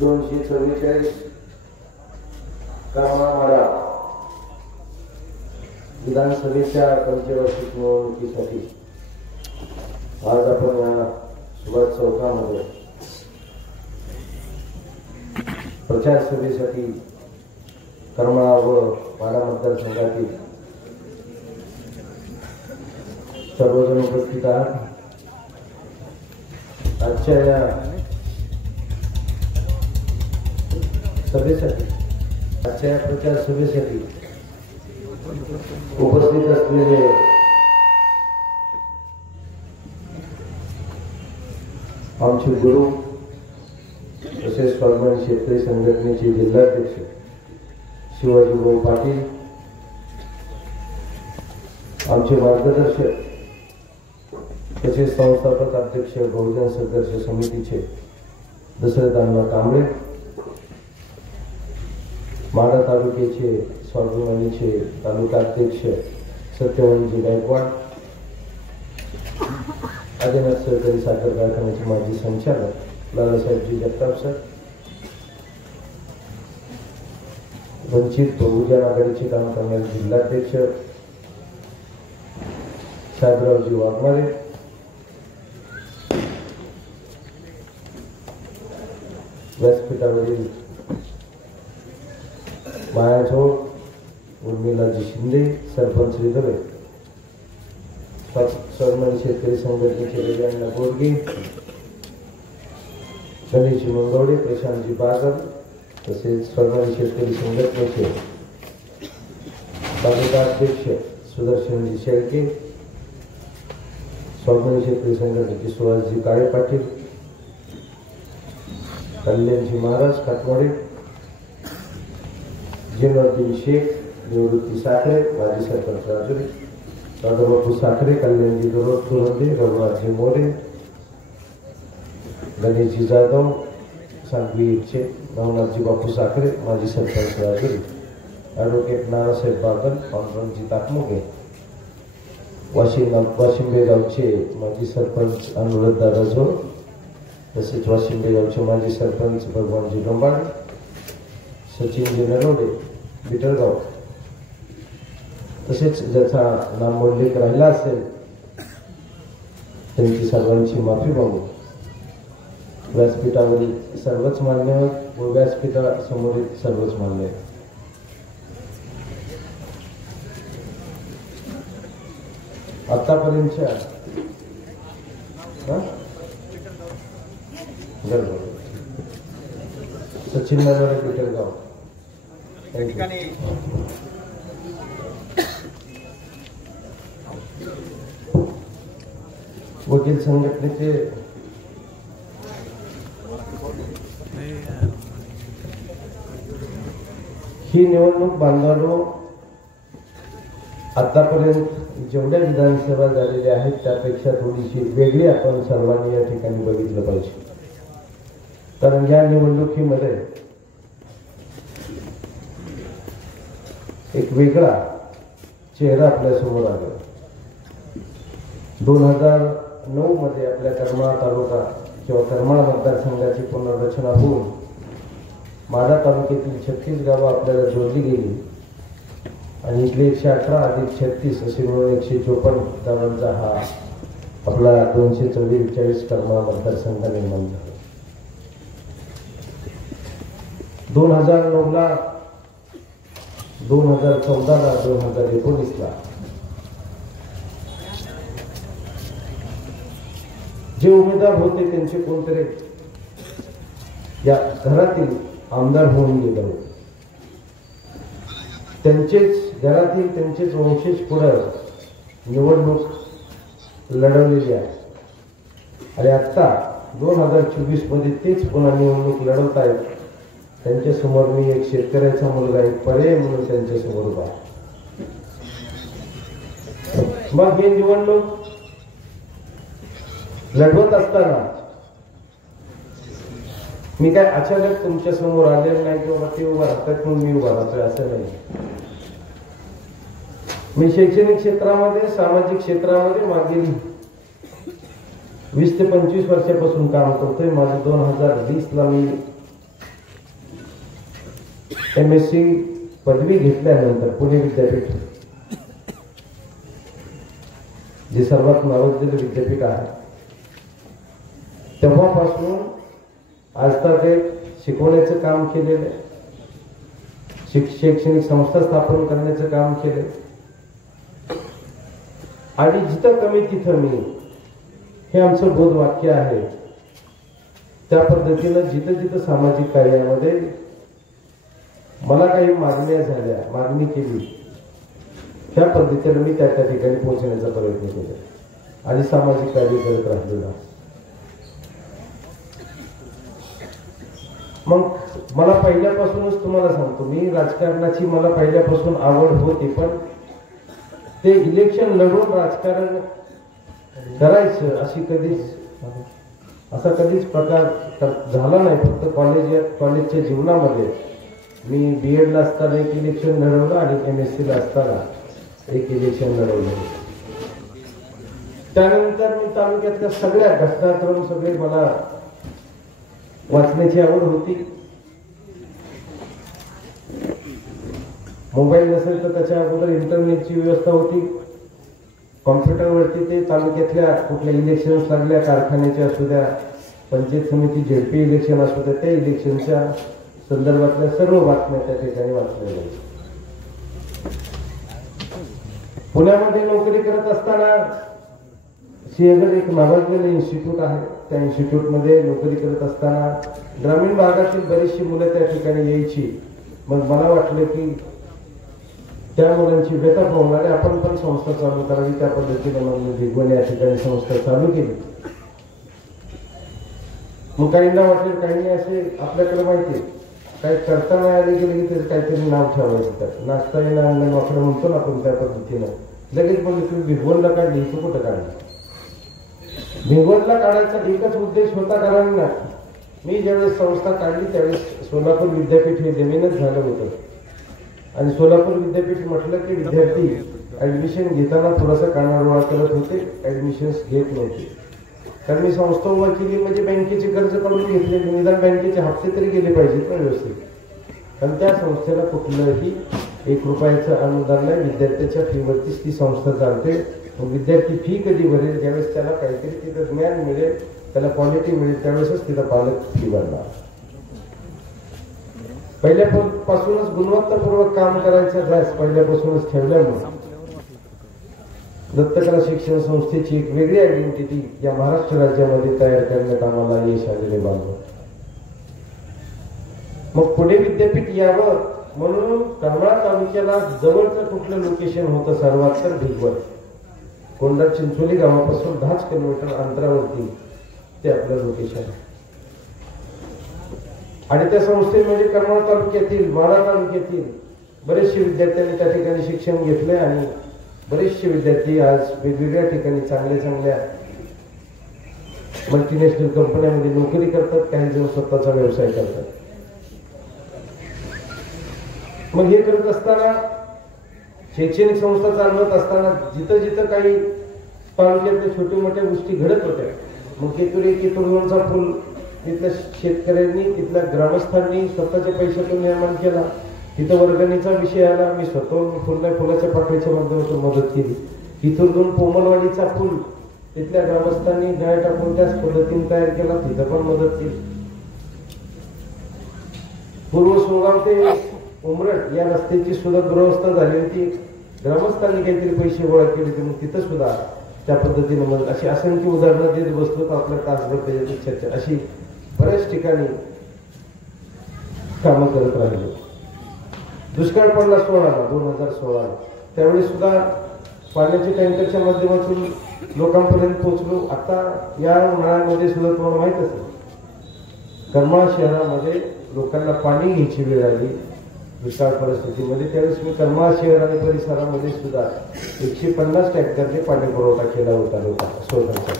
244 कामामारा विधानसभेच्या पंचवार्षिक निवडणुकीसाठी आज आपण या सुभाष चौकामध्ये प्रचार सभेसाठी करमाळा व माढा मतदारसंघातील सर्वजण उपस्थित आहात। आजच्या या सभेसाठी आजच्या या प्रचार सभेसाठी उपस्थित असलेले आमचे गुरु तसेच स्वाभिमानी शेतकरी संघटनेचे जिल्हाध्यक्ष शिवाजीभाऊ पाटील, आमचे मार्गदर्शक तसेच संस्थापक अध्यक्ष बहुजन संघर्ष समितीचे दशरथ अण्णा कांबळे, माढा तालुक्याचे स्वाभिमानीचे तालुकाध्यक्ष सत्यवंतजी गायकवाड, आदिनाथ सहकारी साखर कारखान्याचे माजी संचालक लालासाहेबजी जगताप सर, वंचित बहुजन आघाडीचे काम करणारे जिल्हाध्यक्ष साहेबरावजी वाघमारे, व्यासपीठावरील मायाचोड उर्मिलाजी शिंदे, सरपंच रिधवे, स्वाभिमानी शेतकरी संघटनेचे रेल्यांना बोरगे, गणेशजी मंगवडे, प्रशांतजी बागर तसेच स्वाभिमानी शेतकरी संघटनेचे तालुकाध्यक्ष सुदर्शनजी शेळके, स्वाभिमानी शेतकरी संघटनेचे सुहासजी काळे पाटील, कल्याणजी महाराज काटवाडे, जिनोद्दीन शेख, निवृत्ती साखरे, माजी सरपंच राजुरी, राधाबापू साखरे, कल्याणजी दुरंदे, रघुनाथजी मोरे, गणेशजी जाधव, सांगवी इच्छे, नवनाथजी बापू साखरे, माजी सरपंच राजुरी, ॲडव्होकेट नानासाहेब बागल, पांडुरंगजी ताकमुगे, वाशिंबे गावचे माजी सरपंच अनुराधदादा झोळ, तसेच वाशिंबे गावचे माजी सरपंच भगवानजी डोंबाळे, सचिनजी नरोडे, बिटरगाव, तसेच ज्याचा नामोल्लेख राहिला असेल त्यांची सर्वांची माफी मागू। व्यासपीठावरील सर्वच मान्यवर व व्यासपीठासमोरील सर्वच मान्य। आतापर्यंतच्या सचिन नरोडे, बिटरगाव, वकील संघटनेचे ही निवडणूक बांधवांनो आतापर्यंत जेवढ्या विधानसभा झालेल्या आहेत त्यापेक्षा थोडीशी वेगळी आपण सर्वांनी या ठिकाणी बघितलं पाहिजे, कारण या निवडणुकीमध्ये एक वेगळा चेहरा आपल्या समोर आला। 2009 मध्ये आपल्या करमाळा तालुका किंवा करमाळा मतदारसंघाची पुनर्रचना होऊन माढा तालुक्यातील 36 गावं आपल्याला जोडली गेली आणि इथले 118 अधिक 36 असे मिळून 154 गावांचा हा आपला 244 करमाळा मतदारसंघ निर्माण झाला। 2009 ला 2014 ला 2019 ला जे उमेदवार होते त्यांचे कोणतरी या घरातील आमदार होऊन गेले होते, त्यांचेच घरातील त्यांचेच वंशज पुढे निवडणूक लढवलेली आहे आणि आता 2024 मध्ये तेच पुन्हा निवडणूक लढवत आहेत। त्यांच्या समोर मी एक शेतकऱ्याचा मुलगा एक पर्याय म्हणून त्यांच्या समोर उभा आहे। मग हे निवडणूक लढवत असताना मी काय अचानक तुमच्या समोर आलेलं नाही किंवा ते उभा राहतात म्हणून मी उभा राहतोय असं नाही। मी शैक्षणिक क्षेत्रामध्ये सामाजिक क्षेत्रामध्ये मागील 20 ते 25 वर्षापासून काम करतोय। माझं 2020 ला मी MSc पदवी घेतल्यानंतर पुणे विद्यापीठ जे सर्वात नावाजलेलं विद्यापीठ आहे, तेव्हापासून आजतागायत शिकवण्याचं काम केलेलं, शैक्षणिक संस्था स्थापन करण्याचं काम केलं आणि जिथं कमी तिथं मी, हे आमचं बोधवाक्य आहे. त्या पद्धतीनं जिथं जिथं सामाजिक कार्यामध्ये मला काही मागण्या झाल्या, मागणी केली, त्या पद्धतीने मी त्या ठिकाणी पोहोचण्याचा प्रयत्न केला आणि सामाजिक कार्य करत राहिलेला. मग मला पहिल्यापासूनच तुम्हाला सांगतो, मी राजकारणाची मला पहिल्यापासून आवड होती, पण ते इलेक्शन लढून राजकारण करायचं असा कधीच प्रकार झाला नाही. फक्त कॉलेजच्या जीवनामध्ये मी BEd ला असताना एक इलेक्शन लढवलं आणि MSc ला असताना एक इलेक्शन लढवलं. त्यानंतर मी तालुक्यातल्या सगळ्या घटनाक्रम सगळे मला वाचण्याची आवड होती. मोबाईल नसेल तर त्याच्या अगोदर इंटरनेटची व्यवस्था होती. कॉम्प्युटरवरती ते तालुक्यातल्या कुठल्या इलेक्शन्स लागल्या, कारखान्याच्या असू द्या, पंचायत समिती ZP इलेक्शन असू द्या, त्या इलेक्शनच्या संदर्भातल्या सर्व बातम्या त्या ठिकाणी वाचल्या जायच्या. पुण्यामध्ये नोकरी करत असताना सिंहगड एक नावाजलेलं इन्स्टिट्यूट आहे, त्या इन्स्टिट्यूटमध्ये नोकरी करत असताना ग्रामीण भागातील बरीचशी मुलं त्या ठिकाणी यायची. मग मला वाटलं की त्या मुलांची व्यथा पाहणारे आपण पण संस्था चालू करावी. त्या पद्धतीने मग मी भिगवण या ठिकाणी संस्था चालू केली. मग काहींना वाटेल, काहींनी असे आपल्याकडे माहिती काही करता नाही आले गेले की त्याचं काहीतरी नाव ठेवायचं. तर नाचता येणं अंगण वाकडं म्हणतो ना आपण, त्या पद्धतीनं लगेच म्हणजे तुम्ही भिगवणला काढली, तू कुठं काढली? भिगवणला काढायचा एकच उद्देश होता, कारण ना मी ज्यावेळेस संस्था काढली त्यावेळेस सोलापूर विद्यापीठ हे जमीनच झालं होतं. आणि सोलापूर विद्यापीठ म्हटलं की विद्यार्थी ऍडमिशन घेताना थोडासा कानाडोळा करत होते, ऍडमिशन्स घेत नव्हते. कारण मी संस्था उभा केली म्हणजे बँकेचे कर्ज काढून घेतले, निदान बँकेचे हप्ते तरी गेले पाहिजेत ना व्यवस्थित. कारण त्या संस्थेला कुठलंही ₹1 अनुदान नाही, विद्यार्थ्याच्या फीवरतीच ती संस्था चालते. विद्यार्थी फी कधी भरेल, ज्यावेळेस त्याला काहीतरी तिथं ज्ञान मिळेल, त्याला क्वालिटी मिळेल, त्यावेळेसच तिथं पालक फी भरणार. पहिल्यापासूनच गुणवत्तापूर्वक काम करायचा ध्यास पहिल्यापासूनच ठेवल्यामुळे दत्तकला शिक्षण संस्थेची एक वेगळी आयडेंटिटी या महाराष्ट्र राज्यामध्ये तयार करण्यात आम्हाला यश आलेले बांधव. मग पुणे विद्यापीठ यावं म्हणून करमाळा तालुक्याला जवळचं कुठलं लोकेशन होतं सर्वात तर भिगवण. कोंढा चिंचोली गावापासून 10 किलोमीटर अंतरावरती ते आपलं लोकेशन आहे. आणि त्या संस्थेमध्ये करमाळा तालुक्यातील, माढा तालुक्यातील बरेचसे विद्यार्थ्यांनी त्या ठिकाणी शिक्षण घेतले आणि बरेचसे विद्यार्थी आज वेगवेगळ्या ठिकाणी चांगल्या चांगल्या मल्टीनॅशनल कंपन्यांमध्ये नोकरी करतात, काही जण स्वतःचा व्यवसाय करतात. मग हे करत असताना, शैक्षणिक संस्था चालवत असताना जिथं जिथं काही तालुक्यातल्या छोट्या मोठ्या गोष्टी घडत होत्या, मग केतुरीचा पूल तिथल्या शेतकऱ्यांनी, तिथल्या ग्रामस्थांनी स्वतःच्या पैशातून निर्माण केला. तिथं वर्गणीचा विषय आला, मी स्वतः फुलाच्या पाकळीच्या माध्यमातून मदत केली. इथून पोमलवाडीचा पूल तिथल्या ग्रामस्थांनी गाय टाकून त्याच पद्धतीने तयार केला, तिथं पण मदत केली. पूर्व सोगाव ते उमरट या रस्त्याची सुद्धा दुरवस्था झाली होती, ग्रामस्थांनी काहीतरी पैसे गोळा केले होते, मग तिथं सुद्धा त्या पद्धतीने मदत. अशी असंख्य उदाहरणं देत बसलो तर आपल्या तासभर त्याच्याची चर्चा. अशी बऱ्याच ठिकाणी कामं करत राहिलो. दुष्काळ पडला 2016, त्यावेळी सुद्धा पाण्याच्या टँकरच्या माध्यमातून लोकांपर्यंत पोहोचलो. आता या उन्हाळ्यामध्ये सुद्धा तुम्हाला माहित असेल, करमाळा शहरामध्ये लोकांना पाणी घ्यायची वेळ आली दुष्काळ परिस्थितीमध्ये. त्यावेळेस मी करमाळा शहर आणि परिसरामध्ये सुद्धा 150 टँकरने पाणी पुरवठा केला होता लोकांना स्वतंत्र.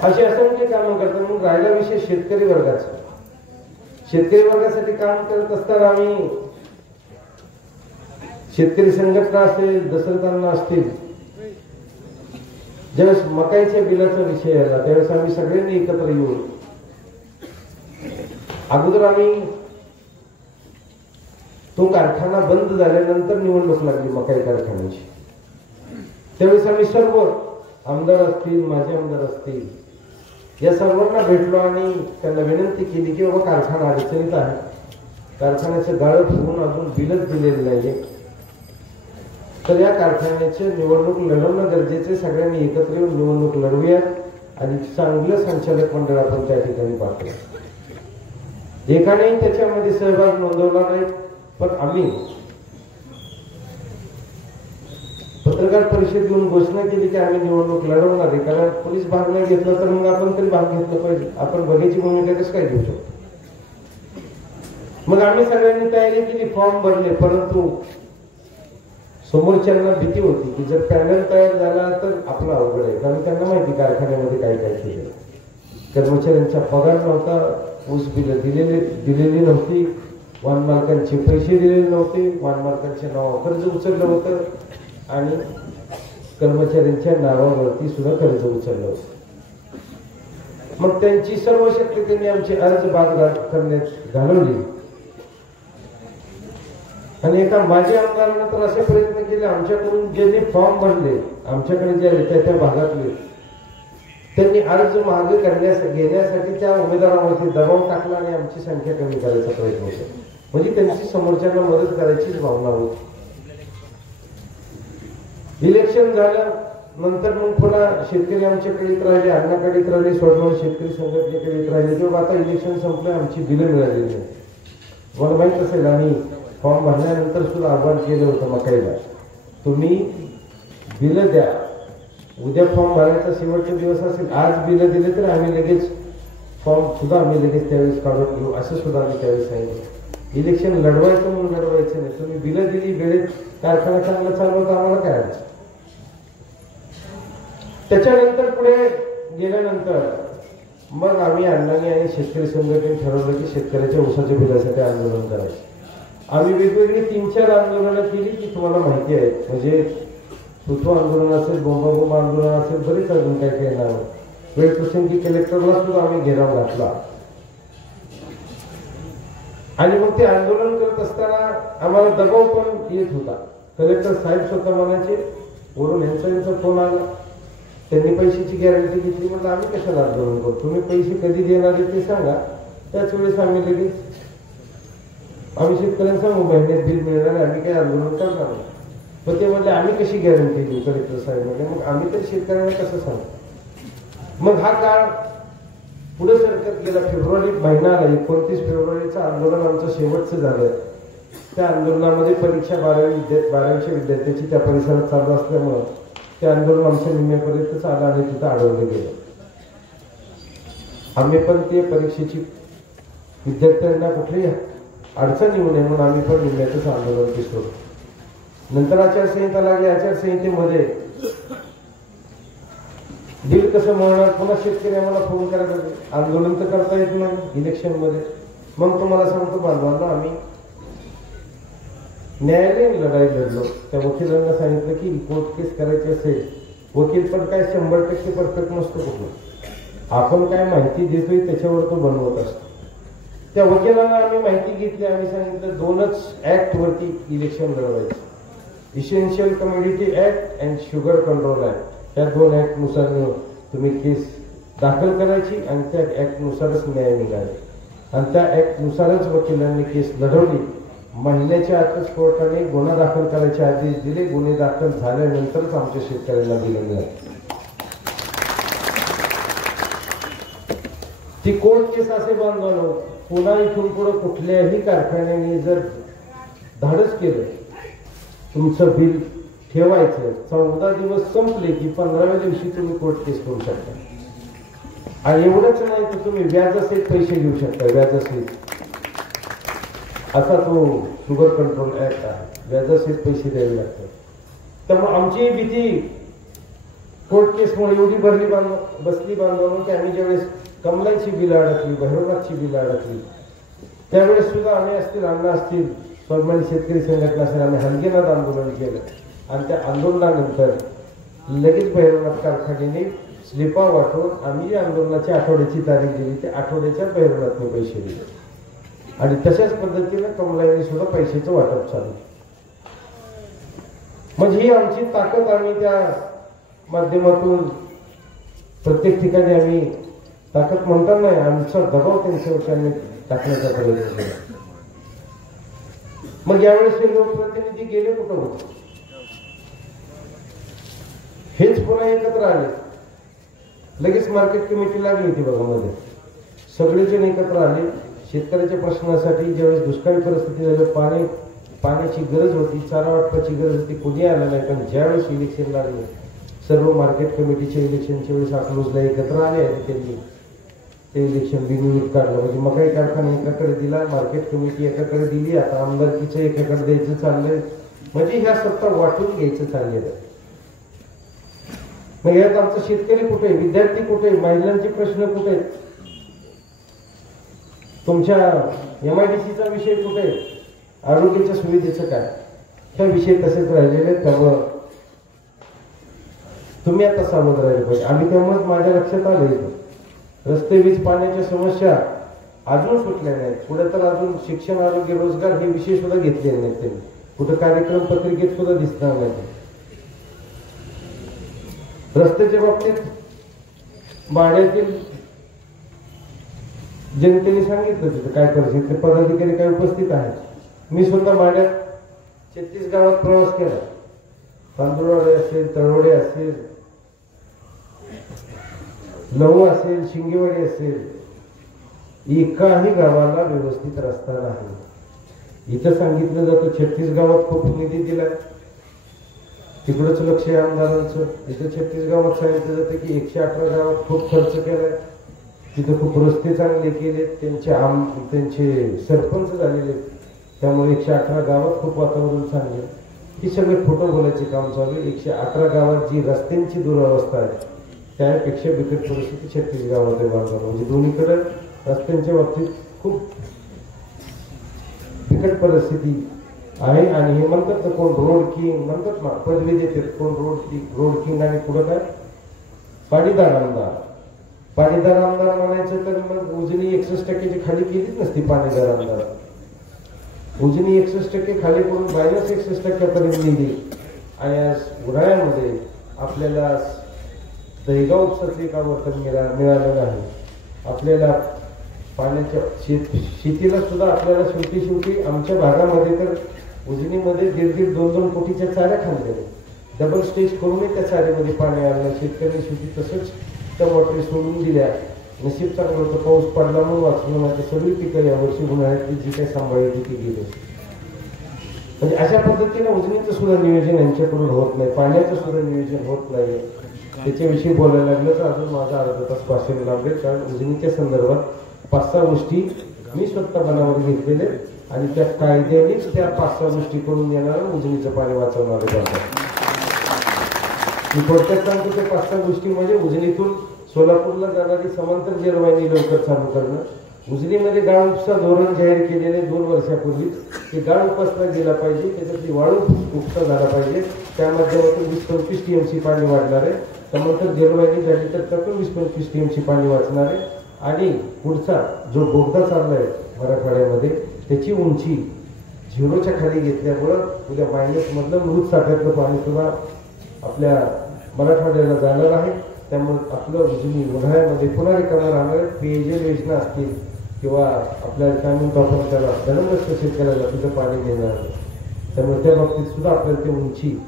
अशी असंख्य कामं करतात. मग राहिला विषय शेतकरी वर्गाचा. शेतकरी वर्गासाठी काम करत असताना आम्ही शेतकरी संघटना असेल, दसरथांना असतील, ज्यावेळेस मकाईच्या बिलाचा विषय आला त्यावेळेस आम्ही सगळ्यांनी एकत्र येऊन, अगोदर आम्ही तो कारखाना बंद झाल्यानंतर निवडणूक लागली मकाई कारखान्याची. त्यावेळेस आम्ही सर्व आमदार असतील, माजी आमदार असतील, या सर्वांना भेटलो आणि त्यांना विनंती केली की बाबा कारखाना अडचणीत आहे, कारखान्याचं गाळप होऊन अजून बिलच दिलेलं नाहीये, तर या कारखान्याचे निवडणूक लढवणं गरजेचे, सगळ्यांनी एकत्र येऊन निवडणूक लढवूयात आणि चांगलं संचालक मंडळ आपण त्या ठिकाणी पाठवूया. एकानेही त्याच्यामध्ये सहभाग नोंदवला नाही, पण आम्ही पत्रकार परिषद घेऊन घोषणा केली की आम्ही निवडणूक लढवणार आहे. कारण पोलीस भाग नाही घेतला तर मग आपण तरी भाग घेतला पाहिजे, आपण बघायची भूमिका कसं काय घेऊ शकतो. मग आम्ही सगळ्यांनी तयारी केली, फॉर्म भरले, परंतु समोरच्यांना भीती होती की जर पॅनल तयार झाला तर आपला अवघड आहे. कारण त्यांना माहिती कारखान्यामध्ये काय काय केलं, कर्मचाऱ्यांचा पगार नव्हता, ऊस बिल दिलेली नव्हती, वाहनमालकांचे पैसे दिलेले नव्हते, वाहनमालकांच्या नावावर कर्ज उचललं होतं आणि कर्मचाऱ्यांच्या नावावरती सुद्धा कर्ज उचललं होतं. मग त्यांची सर्व शक्ती त्यांनी आमची अर्ज बाद करण्यात घालवली आणि एका माजी आमदारांना तर असे प्रयत्न केले, आमच्याकडून ज्यांनी फॉर्म भरले, आमच्याकडे जे आले त्या भागातले, त्यांनी अर्ज मागे घेण्यासाठी त्या उमेदवारावरती दबाव टाकला आणि आमची संख्या कमी करायचा प्रयत्न केला. म्हणजे त्यांची समोरच्यांना मदत करायचीच भावना होती. इलेक्शन झालं नंतर मग पुन्हा शेतकरी आमच्याकडे येत राहिले, अण्णाकडे येत राहिले, सोडवून शेतकरी संघटनेकडे येत राहिले. तेव्हा आता इलेक्शन संपलं, आमची बिलं मिळालेली नाही. मला माहित असेल, आम्ही फॉर्म भरल्यानंतर सुद्धा आव्हान केलं होतं मकाईला, तुम्ही बिलं द्या, उद्या फॉर्म भरायचा शेवटचा दिवस असेल, आज बिलं दिले तर आम्ही लगेच फॉर्म सुद्धा आम्ही लगेच त्यावेळेस काढून घेऊ, असं सुद्धा आम्ही त्यावेळेस सांगितलं. इलेक्शन लढवायचं म्हणून लढवायचं नाही, तुम्ही बिलं दिली, वेळेत कारखाना चांगला चालवता, आम्हाला काय अडचण. त्याच्यानंतर पुढे गेल्यानंतर मग आम्ही अण्णांनी आणि शेतकरी संघटनेने ठरवलं की शेतकऱ्याच्या ऊसाच्या बिलासाठी आंदोलन करायचं. आम्ही वेगवेगळी 3-4 आंदोलनं केली की तुम्हाला माहिती आहे, म्हणजे तुतू आंदोलन असेल, बोंबाबोंब आंदोलन असेल, बरेच अजून काय काय नाव. वेळप्रसंगी कलेक्टरला सुद्धा आम्ही घेराव घातला आणि मग ते आंदोलन करत असताना आम्हाला दबाव पण येत होता. कलेक्टर साहेब स्वतः म्हणायचे, वरून यांचा फोन आला, त्यांनी पैशाची गॅरंटी घेतली. म्हणजे आम्ही कशाला आंदोलन करू, तुम्ही पैसे कधी देणार ते सांगा, त्याच वेळेस आम्ही लगेच आम्ही शेतकऱ्यांना सांगू महिन्यात बिल मिळणार, आम्ही काही आंदोलन करणार नाही. पण ते म्हणजे आम्ही कशी गॅरंटी देऊ कलेक्टर साहेब म्हणजे, मग आम्ही तर शेतकऱ्यांना कसं सांगू. मग हा काळ पुढे सरकत गेला. फेब्रुवारी महिना आला, 29 फेब्रुवारीचं आंदोलन आमचं शेवटचं झालं. त्या आंदोलनामध्ये परीक्षा 12वीच्या विद्यार्थ्याची त्या परिसरात चालू असल्यामुळं ते आंदोलन आमच्या निम्म्यापर्यंतच आलं आणि तिथं अडवलं गेलं. आम्ही पण ते परीक्षेची विद्यार्थ्यांना कुठलीही अडचण येऊ नये म्हणून आम्ही पण निम्म्यातच आंदोलन केलं. नंतर आचारसंहिता लागली. आचारसंहितेमध्ये बिल कसं मिळणार, पुन्हा शेतकरी आम्हाला फोन करायला लागले, आंदोलन तर करता येत नाही इलेक्शन मध्ये. मग तुम्हाला सांगतो बांधवांना, आम्ही न्यायालयीन लढाई लढलो. त्या वकिलांना सांगितलं की कोर्ट केस करायची असेल, वकील पण काय 100% परफेक्ट नसतो कुठला, आपण काय माहिती देतोय त्याच्यावर तो बनवत असतो. त्या वकिलांना आम्ही माहिती घेतली, आम्ही सांगितलं 2च ऍक्ट वरती इलेक्शन लढवायचं, essential commodity act and sugar control act. त्या 2 ऍक्ट नुसार तुम्ही केस दाखल करायची आणि त्या ऍक्ट नुसारच न्याय मिळाले आणि त्या ऍक्ट नुसारच वकिलांनी केस लढवली. महिन्याच्या आतच कोर्टाने गुन्हा दाखल करायचे आदेश दिले. गुन्हे दाखल झाल्यानंतरच आमच्या शेतकऱ्यांना दिलं मिळालं. ती कोर्ट केस असे बांधवानो, पुन्हा इथून पुढे कुठल्याही कारखान्याने जर धाडस केलं तुमचं बिल ठेवायचं, 14 दिवस संपले की 15व्या दिवशी तुम्ही कोर्ट केस करू शकता. आणि एवढंच नाही तर तुम्ही व्याजासहित पैसे घेऊ शकता, व्याजासहित. असा तो शुगर कंट्रोल ऍक्ट आहे, व्याजासहित पैसे द्यावे लागतात. त्यामुळे आमची भीती कोर्ट केसमुळे एवढी बसली बांधवांनो की आम्ही ज्यावेळेस कमलाईची बिलं अडकली, भैरवनाथची बिलं अडकली, त्यावेळेस सुद्धा आम्ही असतील, अण्णा असतील, स्वाभिमानी शेतकरी संघटना असेल, आम्ही हलगीनाथ आंदोलन केलं आणि त्या आंदोलनानंतर लगेच भैरवनाथ कारखान्याने स्लिपा वाटून आम्ही आंदोलनाच्या आठवड्याची तारीख दिली, त्या आठवड्याच्या भैरवनाथने पैसे दिले. आणि तशाच पद्धतीने कमलाईने सुद्धा पैशाचं वाटप चालू. म्हणजे ही आमची ताकद आम्ही त्या माध्यमातून प्रत्येक ठिकाणी आम्ही ताकद म्हणता नाही, आमचा दबाव त्यांच्यावर आम्ही टाकण्याचा प्रयत्न केला. मग यावेळेस हे लोकप्रतिनिधी गेले कुठं होते? हेच पुन्हा एकत्र आले. लगेच मार्केट कमिटी लागली होती बघा मध्ये, सगळेजण एकत्र आले. शेतकऱ्याच्या प्रश्नासाठी ज्यावेळेस दुष्काळी परिस्थिती झाली, पाण्याची गरज होती, चारा वाटपाची गरज होती, कोणी आलं नाही. कारण ज्यावेळेस इलेक्शन लागले, सर्व मार्केट कमिटीच्या इलेक्शनच्या वेळेस अकलूजला एकत्र आले आणि त्यांनी ते इलेक्शन बिनविरोध काढलं. म्हणजे मकाई कारखाना एकाकडे दिला, मार्केट कमिटी एकाकडे दिली, आता आमदारकीचं एकाकडे द्यायचं चाललंय. म्हणजे ह्या सत्ता वाटून घ्यायचं चाललेलं आहे. मग यात आमचा शेतकरी कुठे, विद्यार्थी कुठे, महिलांचे प्रश्न कुठे, तुमच्या MIDCचा विषय कुठे, आरोग्याच्या सुविधेचं काय, ह्या विषय तसेच राहिलेले. त्यामुळं तुम्ही आता सावध राहिले पाहिजे. आम्ही त्यामुळेच माझ्या लक्षात आलं, रस्ते, वीज, पाण्याच्या समस्या अजून सुटल्या नाहीत. पुढे तर अजून शिक्षण, आरोग्य, रोजगार हे विषय सुद्धा घेतलेले नाहीत. त्यांनी कुठं कार्यक्रम पत्रिकेत सुद्धा दिसणार नाही. रस्त्याच्या बाबतीत माड्यातील जनतेने सांगितलं तिथं काय परिस्थिती, पदाधिकारी काय उपस्थित आहेत. मी स्वतः माड्यात 36 गावात प्रवास केला. तांदुळवाडे असेल, तळवडे असेल, लवू असेल, शिंगेवाडी असेल, एकाही गावाला व्यवस्थित रस्ता नाही. इथं सांगितलं जातं 36 गावात खूप निधी दिलाय, तिकडंच लक्ष आहे आमदारांचं. इथं 36 गावात सांगितलं जातं की 118 गावात खूप खर्च केलाय, तिथं खूप रस्ते चांगले केले, त्यांचे सरपंच झालेले, त्यामुळे 118 गावात खूप वातावरण चांगले. ही सगळे खोटं बोलायचे काम चालू आहे. 118 गावात जी रस्त्यांची दुरावस्था आहे त्यापेक्षा बिकट परिस्थिती 36 गावात आहे बांधकाम. म्हणजे दोन्हीकडे रस्त्यांच्या बाबतीत खूप बिकट परिस्थिती आहे. आणि हे म्हणतात ना, कोण रोड किंग म्हणतात ना, पदवी देतात, कोण रोड किंग आणि पुढं काय पाणीदार आमदार. पाणीदार आमदार म्हणायचं तर मग उजनी 61% खाली केलीच नसती. पाणीदार आमदार उजनी 61% खाली करून -61% निधी. आणि आज उन्हाळ्यामध्ये आपल्याला दहीगाव उपसाचे एक आवर्तन मिळालेलं आहे. आपल्याला पाण्याच्या शेतीला सुद्धा आपल्याला शेवटी आमच्या भागामध्ये तर उजनीमध्ये 1.5-2 कोटीच्या चाऱ्या खाल्ल्या. डबल स्टेज करूनही त्या चाऱ्यामध्ये पाणी आलं. शेतकऱ्यांनी शेती तसंच त्या मोटरी सोडून दिल्या. नशीब चांगलं होतं, पाऊस पडला म्हणून वाचलं. नाही सगळी पिकं यावर्षी उन्हाळ्यातली जी काही सांभाळली ती गेली. म्हणजे अशा पद्धतीने उजनीचं सुद्धा नियोजन यांच्याकडून होत नाही, पाण्याचं सुद्धा नियोजन होत नाही. त्याच्याविषयी बोलायला लागलं तर अजून माझा अर्धा तास भाषण लागेल. कारण उजनीच्या संदर्भात 5-6 गोष्टी मी स्वतः मनावर घेतलेले आणि त्या कायद्यानेच त्या 5-6 गोष्टी करून देणार, उजनीचं पाणी वाचवणारे जातात. मी थोडक्यात सांगतो, त्या 5-6 गोष्टी म्हणजे उजनीतून सोलापूरला जाणारी समांतर जलवाहिनी लवकर चालू करणं. उजनीमध्ये गाळ उपसा धोरण जाहीर केलेले 2 वर्षापूर्वीच, ते गाळ उपसला गेला पाहिजे, त्याच्यातली वाळू उपसा झाला पाहिजे. त्या माध्यमातून 20-25 TMC पाणी वाढणार आहे. समांतर जलवाहिनी झाली तर त्यातून 20-25 TMC पाणी वाचणार आहे. आणि पुढचा जो बोगदा चाललाय मराठवाड्यामध्ये त्याची उंची 0च्या खाली घेतल्यामुळं उद्या मायनसमधलं मृत साठ्यातलं पाणी सुद्धा आपल्या मराठवाड्याला जाणार आहे. त्यामुळे आपलं उजनी उन्हाळ्यामध्ये पुन्हा रिकामा राहणार. पेयजल योजना असतील किंवा आपल्याला काय म्हणतो आपण त्याला धनग्रस्त शेतकऱ्याला तिथं पाणी देणार. त्यामुळे त्या बाबतीत सुद्धा आपल्याला ती उंची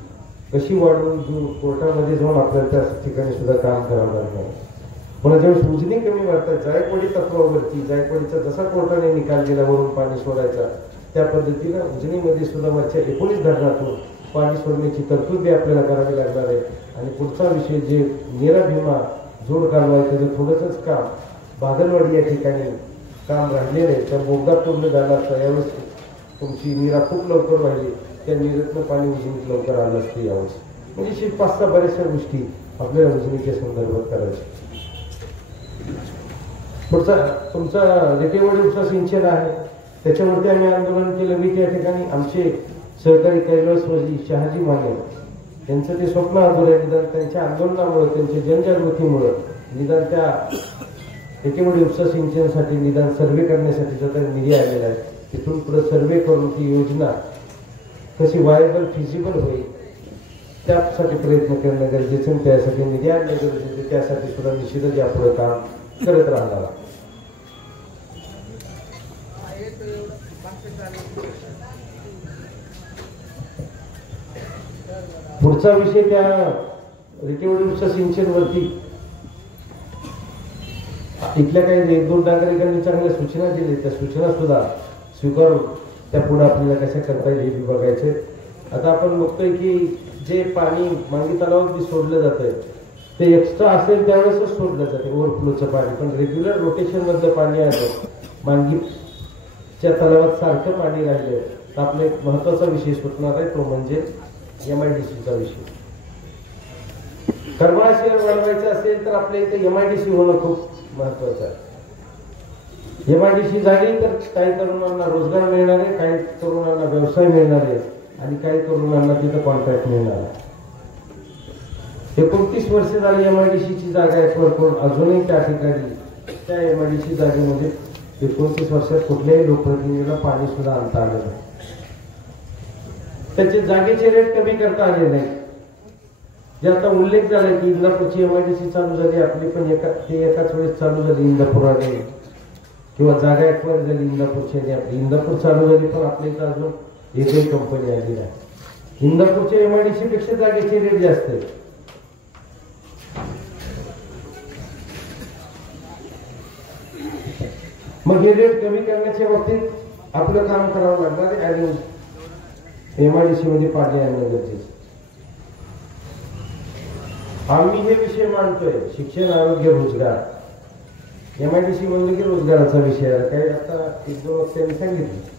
कशी वाढवून कोर्टामध्ये जाऊन आपल्याला त्या ठिकाणी सुद्धा काम करावं लागणार. पण ज्यावेळेस उजनी कमी वाढतात, जायकवाडी तत्वावरती, जायकवाडीचा जसा कोर्टाने निकाल दिला वरून पाणी सोडायचा, त्या पद्धतीनं उजनीमध्ये सुद्धा वरच्या 19 धरणातून पाणी सोडण्याची तरतूद आपल्याला करावी लागणार आहे. आणि पुढचा विषय जे नीरा भीमा जोड कालवा आहे, त्याचं थोडंसंच काम बागलवाडी या ठिकाणी काम राहिलेलं आहे. त्या बोगदा पूर्ण झाला असता यावेळेस तुमची नीरा खूप लवकर वाहिली, त्या नीरेतनं पाणी उजनीत लवकर आलं असतं यावेळेस. म्हणजे 5-6 बऱ्याचशा गोष्टी आपल्याला उजनीच्या संदर्भात करायच्या. पुढचा तुमचा रेटेवाडी उपसा सिंचन आहे, त्याच्यावरती आम्ही आंदोलन केलं. मी त्या ठिकाणी आमचे सहकारी कैलासवासी शहाजी माने त्यांचं ते स्वप्न अधूर आहे. निदान त्यांच्या आंदोलनामुळे, त्यांच्या जनजागृतीमुळे निदान त्या त्याच्यामुळे उपसा सिंचनासाठी निदान सर्वे करण्यासाठीचा तर निधी आलेला आहे. तिथून पुढे सर्वे करून ती योजना कशी वायबल फिजिबल होईल त्यासाठी प्रयत्न करणं गरजेचं, त्यासाठी निधी आणणं गरजेचं, त्यासाठी सुद्धा निश्चितच यापुढे काम करत राहणार. पुढचा विषय त्या रिटेवडी उपसा सिंचनवरती इथल्या काही 1-2 नागरिकांनी चांगल्या सूचना दिल्या, त्या सूचना सुद्धा स्वीकारून त्या पुढे आपल्याला कशा करता येईल हे बघायचे. आता आपण बघतोय की जे पाणी मांगी तलावात सोडलं जातंय ते एक्स्ट्रा असेल त्यावेळेसच सोडलं जाते ओव्हरफ्लोचं पाणी, पण रेग्युलर रोटेशन मधलं पाणी आलं मांगीच्या तलावात सारखं पाणी राहिलं तर आपला एक महत्वाचा विषय सुटणार आहे, तो म्हणजे MIDCचा विषय. करमाळा शहर वाढवायचं असेल तर आपल्या इथे MIDC होणं खूप महत्वाचं आहे. MIDC झाली तर काही तरुणांना रोजगार मिळणार आहे, काही तरुणांना व्यवसाय मिळणार आहे आणि काही तरुणांना तिथं कॉन्ट्रॅक्ट मिळणार आहे. 29 वर्ष झाली MIDCची जागा आहे, पण अजूनही त्या ठिकाणी त्या MIDC जागेमध्ये 29 वर्षात कुठल्याही लोकप्रतिनिधीला पाणी सुद्धा आणता आलं नाही. त्याचे जागेचे रेट कमी करता आले नाही. जे आता उल्लेख झाला की इंदापूरची MIDC चालू झाली आपली, पण एकाच वेळेस चालू झाली इंदापुराने, किंवा जागा एक्वायर झाली इंदापूरची आणि आपली इंदापूर चालू झाली, पण आपल्या इथं अजून एकही कंपनी आली नाही. इंदापूरच्या MIDC पेक्षा जागेचे रेट जास्त आहेत. मग हे रेट कमी करण्याच्या बाबतीत आपलं काम करावं लागणार आहे आणि MIDC मध्ये पाणी आणणं गरजेचं. आम्ही हे विषय मांडतोय शिक्षण, आरोग्य, रोजगार. MIDC म्हणलं की रोजगाराचा विषय आहे. काही आता 1-2 वक्त्यांनी सांगितलं,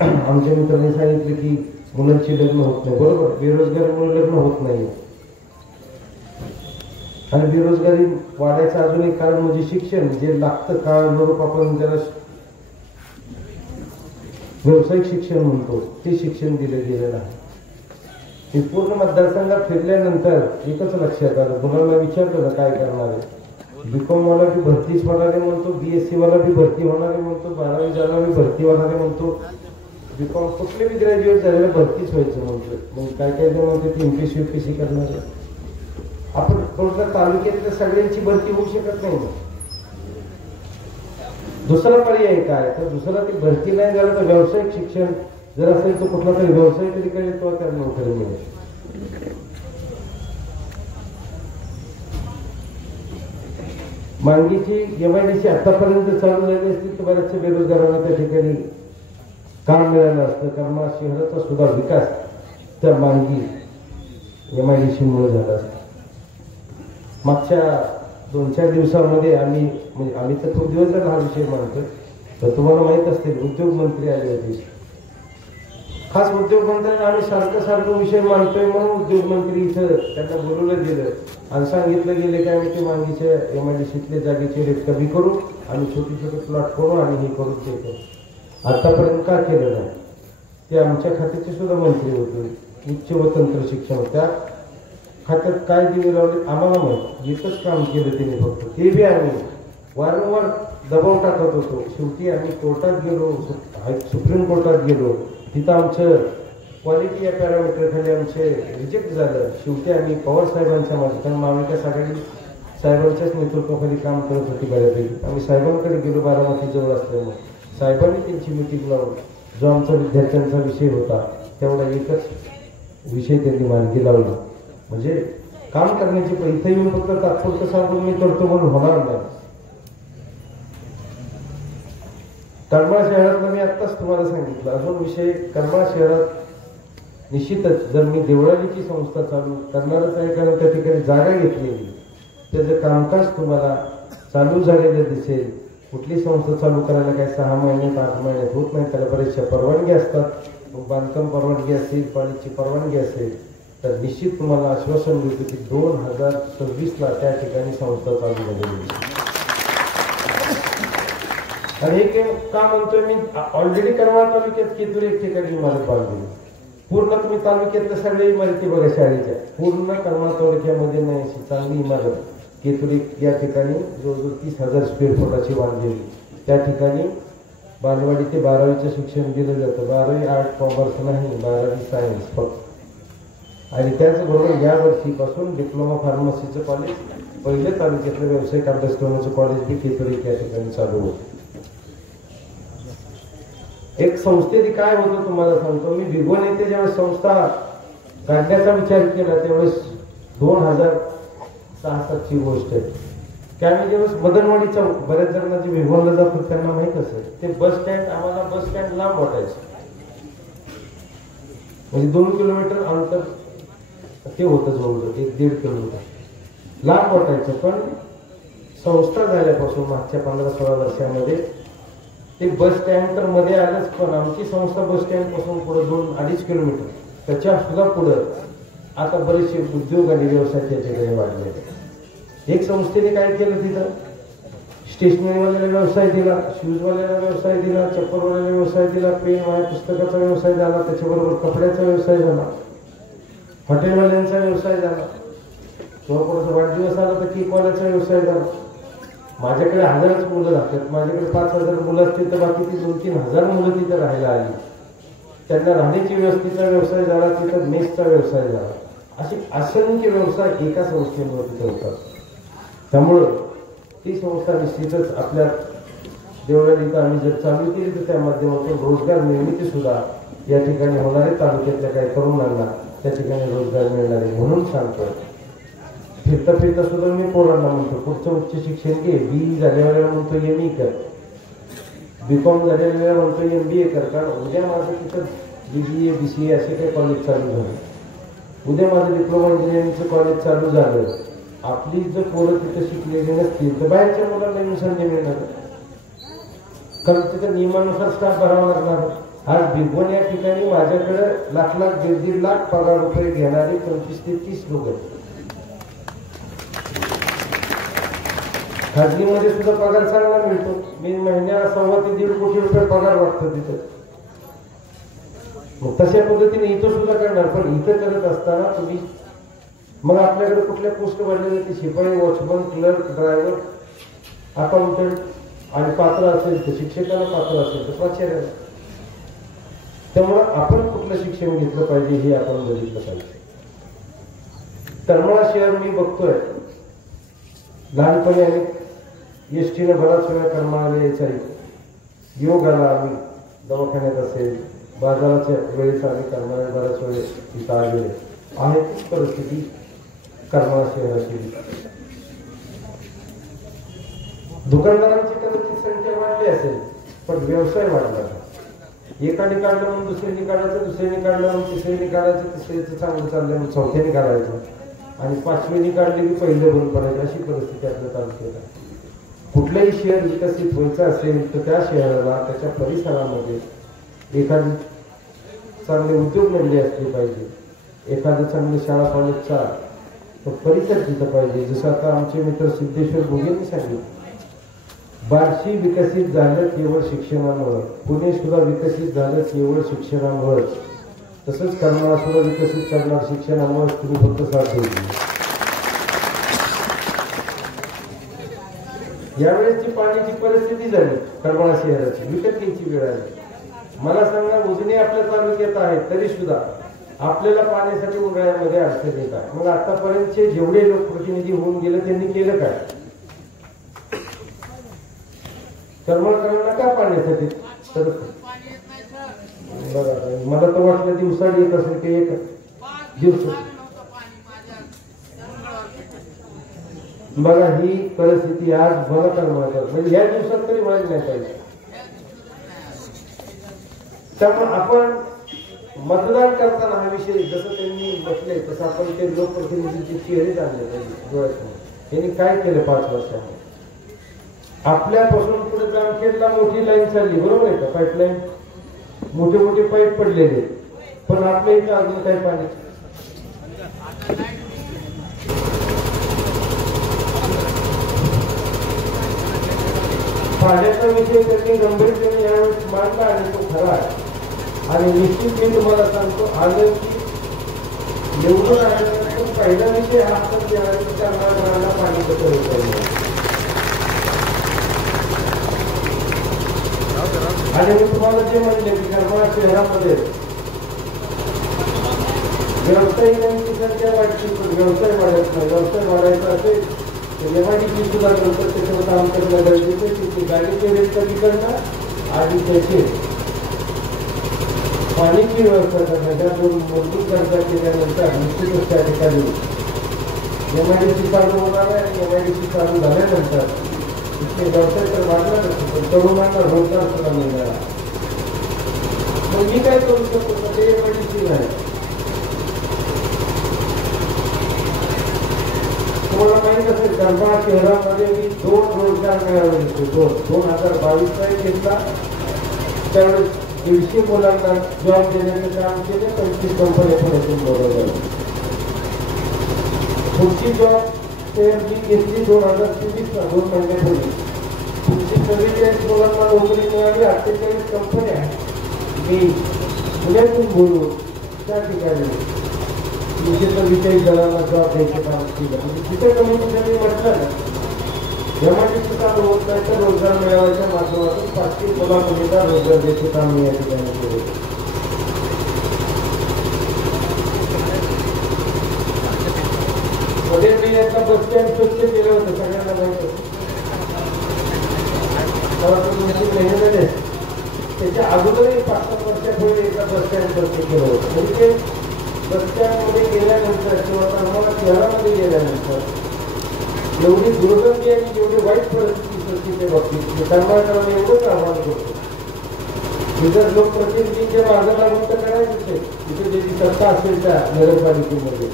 आमच्या मित्रांनी सांगितलं की मुलांची लग्न होत नाही. बरोबर, बेरोजगारीमुळे लग्न होत नाही आणि बेरोजगारी वाढायचं अजून एक कारण म्हणजे शिक्षण, जे लागतं काळानुरूप आपण त्याला व्यावसायिक शिक्षण म्हणतो, ते शिक्षण दिलं गेलेलं आहे. हे पूर्ण मतदारसंघात फिरल्यानंतर एकच लक्षात आलं, मुलांना विचारलं ना काय करणार आहे, BCom वाला भी भरतीच होणार आहे म्हणतो, BSc वाला भी भरती होणार आहे म्हणतो, 12वी झाला भी भरती होणार आहे म्हणतो, BCom कुठले बी ग्रॅज्युएट झालेलं भरतीच व्हायचं म्हणतो. मग काय काय जण म्हणते ते MPSC UPSC करणार आहे. आपण थोडक्यात तालुक्यातल्या सगळ्यांची भरती होऊ शकत नाही. दुसरा पर्याय काय, तर दुसरा ती भरती नाही झालं तर व्यावसायिक शिक्षण जर असेल तर कुठला तरी व्यवसाय तरी काय तो त्याला नोकरी मिळेल. मांगीची MIDC आतापर्यंत चालू झाली असती तर बऱ्याचशा बेरोजगारांना त्या ठिकाणी काम मिळालं असतं. कारण शहराचा सुद्धा विकास त्या मांगी MIDC मुळे झाला असता. मागच्या 2-4 दिवसामध्ये आम्ही तर खूप दिवस झाला हा विषय मांडतोय, तर तुम्हाला माहित असतील उद्योग मंत्री आले होते. खास उद्योग मंत्र्यांना आम्ही सारखं विषय मांडतोय म्हणून उद्योग मंत्री इथं त्यांना बोलवलं गेलं आणि सांगितलं गेले की आम्ही ते मांगीच्या MIDCतले जागेचे रेट कमी करू आणि छोटे प्लॉट करू आणि हे करू ते करू. आतापर्यंत का केलं नाही, ते आमच्या खात्याचे सुद्धा मंत्री होते, उच्च व तंत्र शिक्षण, त्या खात्यात काय दिवे लावले आम्हाला माहित. एकच काम केलं तिने फक्त, ते बी आम्ही वारंवार दबाव टाकत होतो. शेवटी आम्ही कोर्टात गेलो, सुप्रीम कोर्टात गेलो, तिथं आमचं क्वालिटी या पॅरामीटर खाली आमचे रिजेक्ट झालं. शेवटी आम्ही पवार साहेबांच्या माध्यमातून महाविकास आघाडी साहेबांच्याच नेतृत्वाखाली काम करत होती बऱ्यापैकी. आम्ही साहेबांकडे गेलो, बारामती जवळ असल्यामुळे साहेबांनी त्यांची मिटिंग लावून जो आमचा विद्यार्थ्यांचा विषय होता तेवढा एकच विषय त्यांनी मार्गी लावला. म्हणजे काम करण्याची इथं येऊन फक्त तात्पुरतं सांगून मी करतो म्हणून होणार नाही. करमाळा शहरातला मी आत्ताच तुम्हाला सांगितलं अजून विषय. करमाळा शहरात निश्चितच जर मी देवळालीची संस्था चालू करणारच आहे, कारण त्या ठिकाणी जागा घेतलेली, त्याचं कामकाज तुम्हाला चालू झालेलं दिसेल. कुठली संस्था चालू करायला काय 6 महिन्यात 8 महिन्यात होत नाही, त्याला बऱ्याचशा परवानगी असतात. बांधकाम परवानगी असेल, पाण्याची परवानगी असेल, तर निश्चित तुम्हाला आश्वासन देतो की 2026ला त्या ठिकाणी संस्था चालू झालेली. आणि हे का म्हणतोय मी, ऑलरेडी करमाळा तालुक्यात केतूर एक ठिकाणी इमारत बांधली. पूर्ण तुम्ही तालुक्यातल्या सगळ्या इमारती बघा शाळेच्या, पूर्ण करमाळा तालुक्यामध्ये नाही अशी चांगली इमारत केतुरी या ठिकाणी जवळजवळ 30,000 स्क्वेअर फुटाची बांधलेली. त्या ठिकाणी बालवाडी ते 12वीचं शिक्षण दिलं जातं. 12वी आर्ट कॉमर्स नाही, 12वी सायन्स फक्त. आणि त्याचबरोबर या वर्षीपासून डिप्लोमा फार्मसीचं कॉलेज, पहिले तालुक्यातलं व्यावसायिक अभ्यासक्रमाचं कॉलेज बी केतुरी या ठिकाणी चालू होतं. एक संस्थेने काय होतं तुम्हाला सांगतो मी. भिगवण येथे ज्यावेळेस संस्था काढण्याचा विचार केला त्यावेळेस 2006-07ची गोष्ट आहे की आम्ही ज्यावेळेस मदनवाडीच्या बऱ्याच जणांना जे भिगवणला जातो त्यांना माहित असेल ते बस स्टँड, आम्हाला बस स्टँड लांब वाटायचं. म्हणजे 2 किलोमीटर अंतर ते होतं, जवळजवळ 1-1.5 किलोमीटर लांब वाटायचं. पण संस्था झाल्यापासून मागच्या 15-16 वर्षामध्ये ते बस स्टँड तर मध्ये आलंच, पण आमची संस्था बस स्टँड पासून पुढे 2-2.5 किलोमीटर त्याच्या सुद्धा पुढं आता बरेचसे उद्योग आणि व्यवसाय त्याच्याकडे वाढले. एक संस्थेने काय केलं, तिथं स्टेशनरीवाल्याला व्यवसाय दिला, शूजवाल्याला व्यवसाय दिला, चप्पलवाल्याला व्यवसाय दिला, पेन वह्या पुस्तकाचा व्यवसाय झाला, त्याच्याबरोबर कपड्याचा व्यवसाय झाला, हॉटेलवाल्यांचा व्यवसाय झाला, किंवा कोणाचा वाढदिवस आला तर केकवाल्याचा व्यवसाय झाला. माझ्याकडे 1000च मुलं राहतात. माझ्याकडे 5000 मुलं असतील तर बाकी ती 2-3 हजार मुलं तिथे राहायला आली. त्यांना राहण्याची व्यवस्थेचा व्यवसाय झाला, तिथं मेसचा व्यवसाय झाला. असे असंख्य व्यवसाय एका संस्थेमुळे तिथे होतात. त्यामुळं ती संस्था निश्चितच आपल्या देवळालीत आम्ही जर चालू केली तर त्या माध्यमातून रोजगार निर्मिती सुद्धा या ठिकाणी होणारे, तालुक्यातल्या काही तरुणांना त्या ठिकाणी रोजगार मिळणार आहे. म्हणून सांगतो, फिरता फिरता सुद्धा मी पोरांना म्हणतो पुढचं उच्च शिक्षण घे. BE झाल्यावर म्हणतो ME कर, BCom झालेल्या म्हणतो MBA कर. कारण उद्या माझं तिथं BBA BCA असे काही कॉलेज चालू झाले, उद्या माझं डिप्लोमा इंजिनिअरिंगचं कॉलेज चालू झालं, आपली जर पोरं तिथं शिकलेली नसतील तर बाहेरच्या मुलांना मी संधी मिळणार. कारण तिथं नियमानुसार स्टाफ भरावा लागणार. आज भिगवण या ठिकाणी माझ्याकडे लाख 1.5 लाख पगार रुपये घेणारे 25 ते 30 लोक आहेत. खाजगीमध्ये सुद्धा पगार चांगला मिळतो. मी महिन्याला 1.25 ते 1.5 कोटी रुपये पगार वाटतो तिथं. मग तशा पद्धतीने इथं सुद्धा करणार. पण इथं करत असताना तुम्ही मग आपल्याकडे कुठल्या पोस्ट भरलेले ते शिपाई, वॉचमन, क्लर्क, ड्रायव्हर, अकाउंटंट आणि पात्र असेल तर शिक्षकाला, पात्र असेल तर प्राचार्याला. त्यामुळं आपण कुठलं शिक्षण घेतलं पाहिजे हे आपण बघितलं पाहिजे. करमाळा शहर मी बघतोय, लहानपणी आम्ही एसटीनं बराच वेळा करमाळाला यायचा. योग आला, आम्ही दवाखान्यात असेल, बाजाराच्या वेळेस आम्ही करमाळा बराच वेळ इथं आलेले आहे. तीच परिस्थिती करमाळा शहराची. दुकानदारांची कदाचित संख्या वाढली असेल पण व्यवसाय वाढला. एकाने काढलं म्हणून दुसऱ्याने काढायचं, दुसऱ्याने काढलं म्हणून तिसऱ्याने काढायचं, तिसऱ्याचं चांगलं चाललं म्हणून चौथ्याने काढायचं आणि 5वीने काढले की पहिलं बंद पडायचं. अशी परिस्थिती आपल्या तालुक्यात आहे. कुठलंही शहर विकसित व्हायचं असेल तर त्या शहराला, त्याच्या परिसरामध्ये एखादी चांगले उद्योगधंदे असले पाहिजे, एखादं चांगली शाळा कॉलेजचा तो परिसर तिथं पाहिजे. जसं आता आमचे मित्र सिद्धेश्वर भोगेंनी सांगितलं, बार्शी विकसित झालं केवळ शिक्षणामुळं, पुणे सुद्धा विकसित झालं केवळ शिक्षणामुळंच, तसंच करमाळा सुद्धा विकसित करणार शिक्षणामुळेच. तुम्ही फक्त साथ द्यायची. यावेळेसची पाण्याची परिस्थिती झाली करमाळा शहराची, विकत घ्यायची वेळ आली. मला सांगा, उजनी आपल्या तालुक्यात आहे तरी सुद्धा आपल्याला पाण्यासाठी उन्हाळ्यामध्ये अडचण येत आहे. मग आतापर्यंतचे जेवढे लोकप्रतिनिधी होऊन गेले त्यांनी केलं काय? करमाळकरांना का पाण्यासाठी तर बघा, मला तर वाटलं दिवसाड येत असेल की एक दिवस. बघा ही परिस्थिती आज मला करमाळकर म्हणजे या दिवसात तरी व्हायला नाही पाहिजे. त्यामुळे आपण मतदान करताना हा विषय जसं त्यांनी म्हटलंय तसं आपण ते लोकप्रतिनिधीचे चेहरे जाणले पाहिजे डोळ्यासमोर. त्यांनी काय केलं 5 वर्षांमध्ये? आपल्यापासून पुढे जामखेडला मोठी लाईन चालली, बरोबर आहे का? पाईपलाईन, मोठे मोठे पाईप पडलेले, पण आपल्या इथं अजून काही पाणी. पाण्याचा विषय त्यांनी गंभीरपणे यावेळेस मांडला आणि तो खरा आहे. आणि निश्चित मी तुम्हाला सांगतो, आलं की निवडून आल्यानंतर त्याच्यातून पहिला विषय हा असतो की घरांना पाणी कसं होतं. आणि मी तुम्हाला जे म्हणले की करमाळा शहरामध्ये व्यावसायिकांची संख्या वाढती, व्यवसाय वाढत नाही. व्यवसाय वाढायचा असेल तर एमआयडीसी सुद्धा नंतर त्याच्यावर काम करणं गरजेचं आहे की गाडीचे रेट कमी करणं आणि त्याचे पाण्याची व्यवस्था करणं. त्या दोन मजबूत कर्जा केल्यानंतर निश्चितच त्या ठिकाणी एमआयडीसी चालू होणार आहे आणि एमआयडीसी चालू झाल्यानंतर इथे व्यवसाय तर वाढणारच, पण तरुणांना रोजगार सुद्धा मिळणार. मग मी काय करू शकतो ते एमआयडीसी नाही. तुम्हाला माहित असेल करमाळा शहरामध्ये मी 2 रोजगार मेळावे घेतले. 2022चा एक घेतला, त्यावेळेस 150 मुलांना जॉब देण्याचं काम केले. 25 कंपन्या पुण्यातून बोलवल्या. पुढची जॉब ते मी घेतली 2023ला, 2 महिन्यापूर्वी. पुढची 44 मुलांना नोकरी मिळाली. 48 कंपन्या मी पुण्यातून बोलून त्या ठिकाणी 344 जणांना जॉब द्यायचं काम केलं. म्हणजे तिथे कमी मी म्हटलं ना, एमआयडीसी चालू होत नाही तर रोजगार मिळावायच्या माध्यमातून 500 मुलामुलींना रोजगार द्यायचे काम मी या ठिकाणी केले. मध्ये मी याचा बस स्टँड स्वच्छ केलं होतं, सगळ्यांना माहिती होतं. त्याच्या अगोदरही 5-7 वर्षापूर्वी एका बस स्टँड स्वच्छ केलं होतं. म्हणजे बस स्टँडमध्ये गेल्यानंतर किंवा करमाळा शहरामध्ये गेल्यानंतर एवढी दुर्गंधी आणि एवढी वाईट परिस्थिती स्वच्छतेच्या बाबतीत करमाळकरांना एवढंच आव्हान करतो की जर लोकप्रतिनिधींच्या मागं लागून तर करायचंच आहे. तिथे ज्याची सत्ता असेल त्या नगरपालिकेमध्ये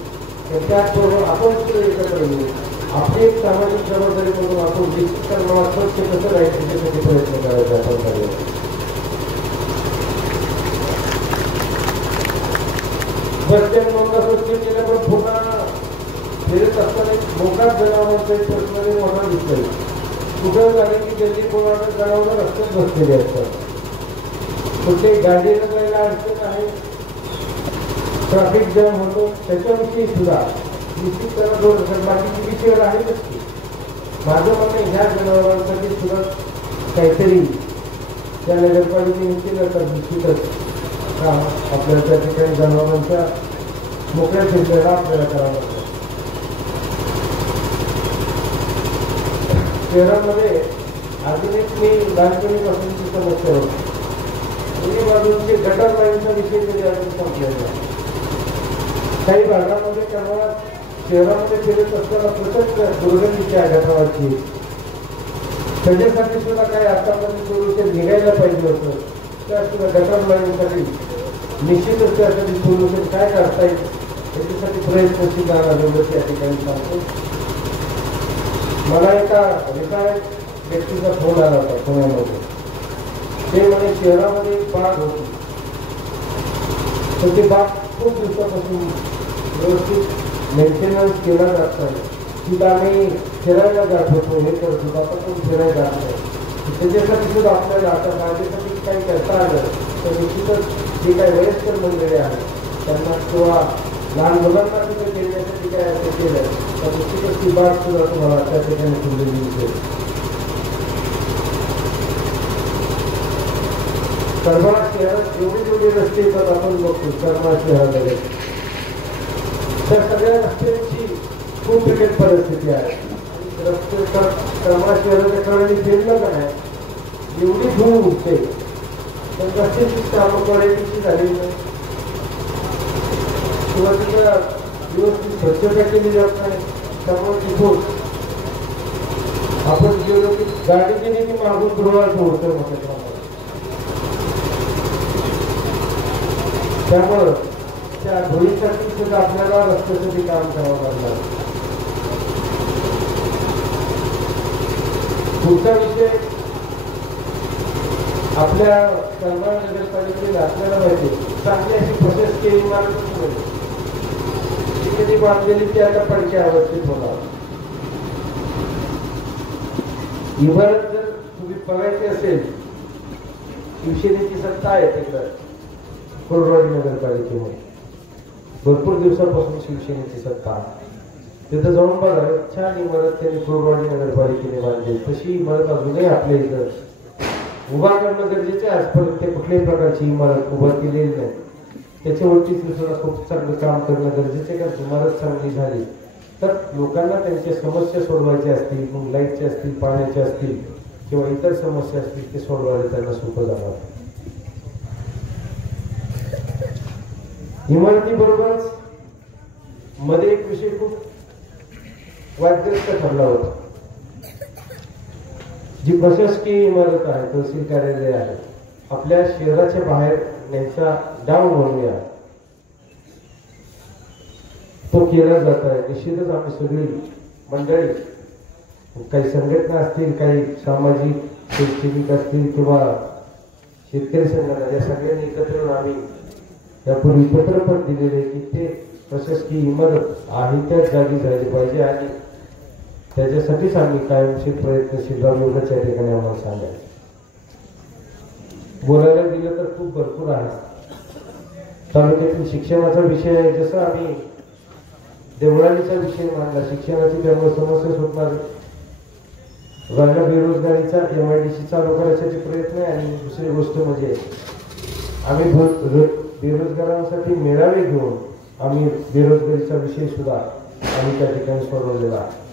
त्याचबरोबर आपण सुद्धा एकत्र येऊ. आपली एक सामाजिक जबाबदारी म्हणून आपण निश्चित करमाळा स्वच्छ कसं राहील त्याच्यासाठी प्रयत्न करायचा आपण करूया. बस स्टँड मोठा स्वच्छ केलं, पण पुन्हा फिरत असताना एक मोकाट जनावरांचा एक प्रश्न मोठा दिसतोय. कुठं झालं की गल्ली कोणाला जनावर रस्त्यात बसलेले असतात. कुठे गाडीला जायला अडचण आहे, ट्रॅफिक जॅम होतो, त्याच्याविषयी सुद्धा निश्चित बाकीची विषय आहेतच की. माझं म्हणणं ह्या जनावरांसाठी सुद्धा काहीतरी त्या नगरपालिकेने केलं तर निश्चितच काम आपल्याला त्या ठिकाणी जनावरांच्या मोकळ्या फिरण्याला आपल्याला करावं लागतं. शहरामध्ये अजून एक मी लहानपणीपासूनची समस्या होती. दोन्ही बाजूंचे गटर लाईनचा विषय तरी अजून संपलेला नाही. काही भागामध्ये करमाळा शहरामध्ये फिरत असताना प्रचंड दुर्गंधीची गटाराची, त्याच्यासाठी सुद्धा काही आतापर्यंत सोल्युशन निघायला पाहिजे होतं. त्यासुद्धा गटर लाईनसाठी निश्चितच त्यासाठी सोल्युशन काय करता येईल त्याच्यासाठी प्रयत्नशील राहणार त्या ठिकाणी सांगतो. मला एका रिटायर्ड व्यक्तीचा फोन आला होता पुण्यामध्ये. ते म्हणे शहरामध्ये एक बाग होती, तर ती बाग खूप दिवसापासून व्यवस्थित मेंटेनन्स केला जात नाही. तिथं आम्ही फिरायला जात होतो, हे करत होतो, आता कोण फिरायला जात नाही. त्याच्यासाठी सुद्धा आपल्याला आता माझ्यासाठी काही करता आलं तर निश्चितच जे काही वयस्कर मंडळी आहेत त्यांना किंवा लहान मुलांना सुद्धा देण्यासाठी काय असं केलं तर निश्चितच ती बाग सुद्धा तुम्हाला त्या ठिकाणी खुललेली दिसेल. करमाळा शहरात जेवढे जेवढे रस्ते येतात आपण बघतो करमाळा शहरामध्ये, त्या सगळ्या रस्त्यांची खूप बिकट परिस्थिती आहे. रस्ते करमाळा शहराच्या कडे फिरलं का नाही एवढी धूळ उठते, पण रस्त्याची कामं क्वालिटीची झालेली नाही किंवा तिला व्यवस्थित स्वच्छता केली जात नाही. त्यामुळे तिथून आपण गेलो की गाडी गेली की मागून धुळाचं होतं मोठ्या प्रमाणात. त्यामुळं त्या धुळीसाठी सुद्धा आपल्याला रस्त्यासाठी काम करावं लागणार. पुढचा विषय आपल्या करमाळा नगरपालिकेला आपल्याला माहिती चांगली अशी प्रशस्ती इमारत जी कधी बांधलेली ती आता पडक्या अवस्थेत होणार. इमारत जर तुम्ही बघायची असेल, शिवसेनेची सत्ता आहे तिकडं कोरवाडी नगरपालिकेमध्ये, भरपूर दिवसापासून शिवसेनेची सत्ता. तिथं जाऊन बघा, छान इमारत त्यांनी कुर्बानी नगरपालिकेने बांधली. तशी इमारत अजूनही आपल्या इथं उभा करणं गरजेचं आहे. आजपर्यंत ते कुठल्याही प्रकारची इमारत उभा केलेली नाही. त्याच्यावरती सुद्धा खूप चांगलं काम करणं गरजेचं आहे. कारण इमारत चांगली झाली तर लोकांना त्यांच्या समस्या सोडवायच्या असतील, मग लाईटच्या असतील, पाण्याच्या असतील किंवा इतर समस्या असतील, ते सोडवायला त्यांना सोपं जाणार. इमारतीबरोबरच मध्ये एक विषय खूप वादग्रस्त ठरला होता. जी प्रशासकीय इमारत आहे, तहसील कार्यालय आहे, आपल्या शहराच्या बाहेर न्यायचा डाव म्हणूया तो केला जात आहे. निश्चितच आम्ही सगळी मंडळी, काही संघटना असतील, काही सामाजिक शैक्षणिक असतील किंवा शेतकरी संघटना, या सगळ्यांनी एकत्र येऊन आम्ही यापूर्वी पत्र पण दिलेले की ते प्रशासकीय इमारत आहे त्याच जागी झाली पाहिजे आणि त्याच्यासाठीच आम्ही कायमचे प्रयत्नशील राहू एवढंच या ठिकाणी आम्हाला सांगायचं. बोलायला गेलं तर खूप भरपूर आहे. तालुक्यातील शिक्षणाचा विषय आहे. जसं आम्ही देवळालीचा विषय मांडला, शिक्षणाची त्यामुळे समस्या सुटणार, राहिला बेरोजगारीचा MIDC चालू करायसाठी प्रयत्न आहे. आणि दुसरी गोष्ट म्हणजे आम्ही बेरोजगारांसाठी मेळावे घेऊन आम्ही बेरोजगारीचा विषय सुद्धा आम्ही त्या ठिकाणी सोडवलेला आहे.